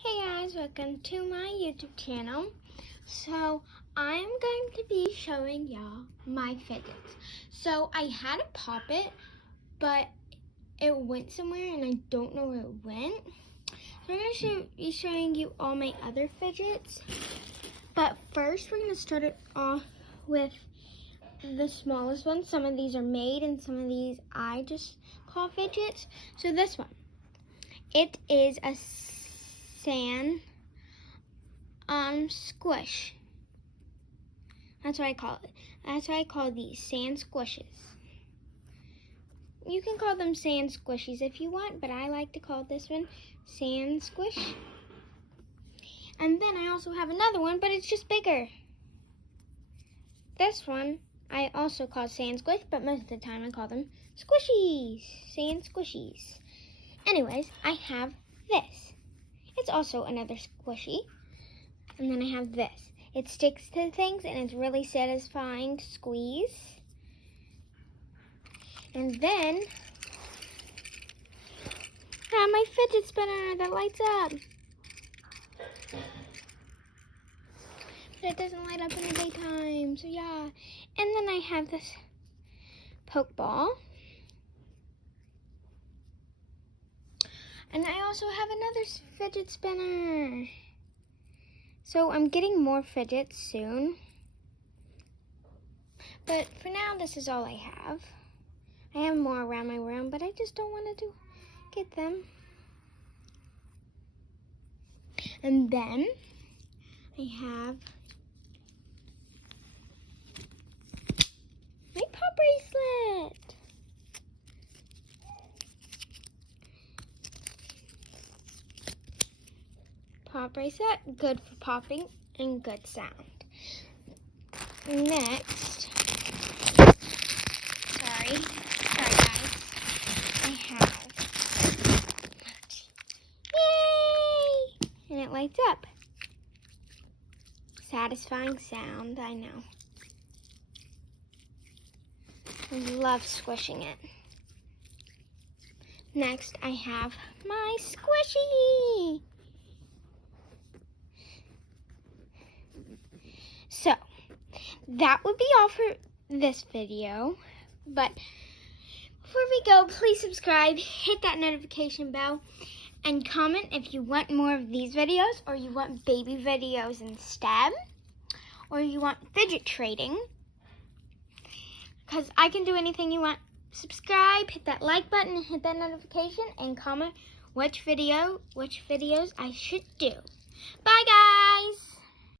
Hey guys, welcome to my YouTube channel. So I'm going to be showing y'all my fidgets. So I had a Poppet, but it went somewhere and I don't know where it went. So I'm going to be showing you all my other fidgets. But first we're going to start it off with the smallest one. Some of these are made and some of these I just call fidgets. So this one, it is a sand squish. That's what I call it. That's why I call these sand squishes. You can call them sand squishies if you want, but I like to call this one sand squish. And then I also have another one, but it's just bigger. This one I also call sand squish, but most of the time I call them squishies, sand squishies. Anyways, I have this. It's also another squishy. And then I have this. It sticks to things and it's really satisfying to squeeze. And then I have my fidget spinner that lights up. But it doesn't light up in the daytime, so yeah. And then I have this poke ball. And I also have another fidget spinner. So I'm getting more fidgets soon. But for now, this is all I have. I have more around my room, but I just don't want to get them. And then I have my paw bracelet. Paw bracelet, good for popping and good sound. Next, sorry guys, I have, yay! And it lights up. Satisfying sound, I know. I love squishing it. Next, I have my squishy. So, that would be all for this video, but before we go, please subscribe, hit that notification bell, and comment if you want more of these videos, or you want baby videos instead, or you want fidget trading, because I can do anything you want. Subscribe, hit that like button, hit that notification, and comment which videos I should do. Bye guys!